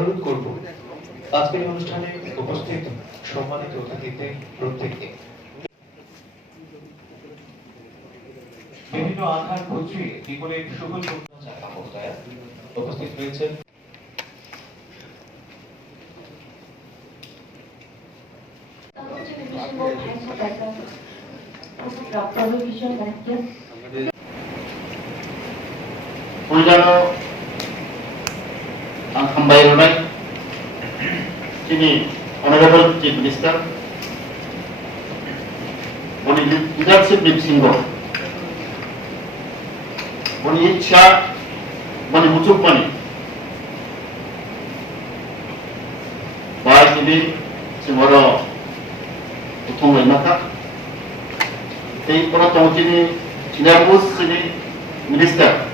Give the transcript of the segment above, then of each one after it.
অনুরোধ করব আজকের অনুষ্ঠানে উপস্থিত সম্মানিত অতিথিদের প্রত্যেককে বিভিন্ন আধার ঘুচিয়ে জীবনের সুগল উপস্থিত রয়েছেন ang Hambayronay, sini Honorable Chief Minister, boni leadership Singho, boni Icha, boni Mucuk Mani, baik ini semua utang lemaka, tapi pada tahun ini Sinabus sini Minister,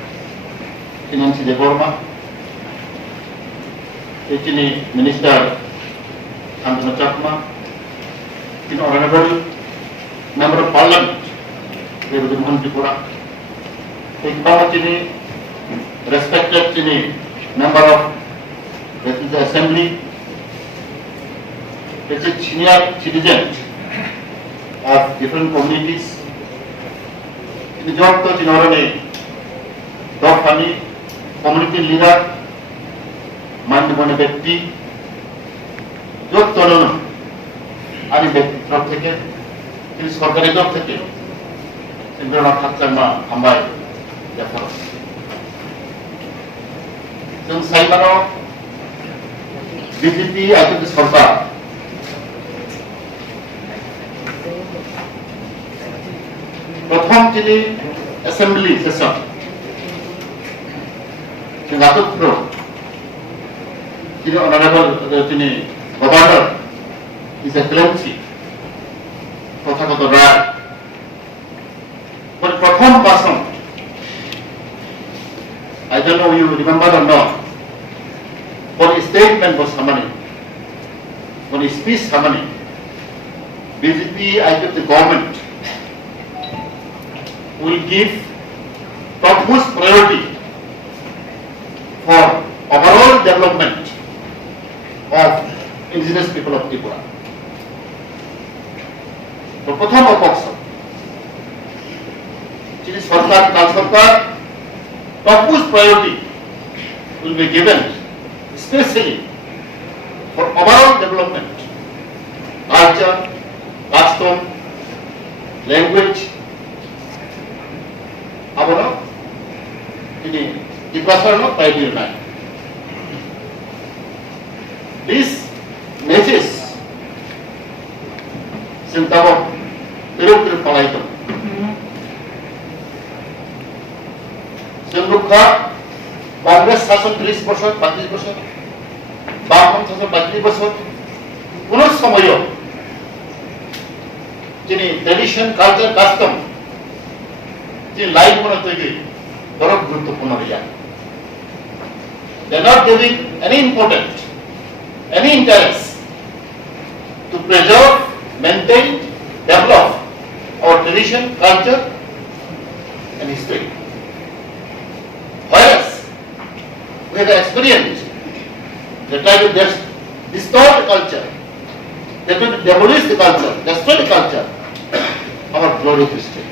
Finance Department. Ini Minister Antona Chakma, ini Honorable Member of Parliament, Devi Mohan Tripura. Ini respected ini Member of the Assembly, ini senior citizen of different communities. Ini job tu ini orang ni, dog kami community leader. मान्यमान्य व्यक्ति जो तरुण आदि व्यक्ति तरफ থেকে তিনি সরকারি তরফ থেকে ইন্দ্রনাথ ঠাকুরমা হামবাই দেখা जों साइमानो बीजेपी आदि सरकार प्रथम তিনি असेंबली सेशन जों गातुफ्रो Ini Honorable ini Governor His Excellency Tothagat Rai. But Pratham Pasam, I don't know you remember or not, but his statement was summoning, but his speech summoning. BJP, I think the government will give topmost priority for overall development of indigenous people of Tripura. So, প্রথম অপক্ষ যিনি সরকার কাল সরকার topmost priority will be given especially for overall development, culture, custom, language. Abano ini dipasarno priority নাই. This message sentabo terus palaito. Sengruka Congress শাসন 30 বছর 35 বছর বামপন্থী শাসন 32 বছর কোন সময় যিনি ট্র্যাডিশন কালচার কাস্টম যিনি লাইফ মনে তৈরি বড় গুরুত্বপূর্ণ হইয়া they are not giving any important any interest to preserve, maintain, develop our tradition, culture and history. Whereas we have experienced they try to distort the culture, they try to demolish the culture, destroy the culture, our glorious history.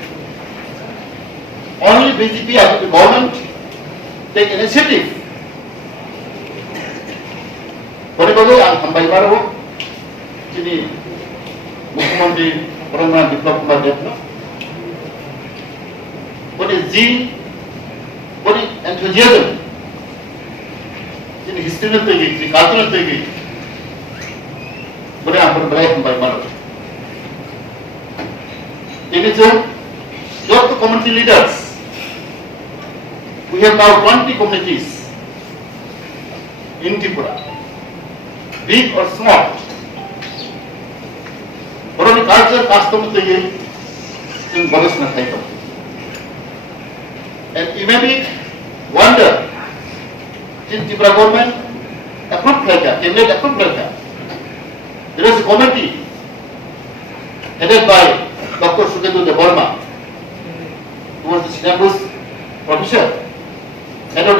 Only BJP as the government take initiative. Bagaimana yang Hambai baru, jadi Muhammad Pramana Biplab Kumar Devna, beri zeal, beri enthusiasm, jadi history nanti jadi culture nanti, beri apa beri Hambai baru. Jadi job to community leaders, we have now 20 communities in Tripura. Big or small, but only culture custom to you in Boris Nathaiko. And you may be wonder, in Tripura government, approved like that, there is a committee headed by Dr. Sukhendu Devarma, who was the Sinabus professor, head of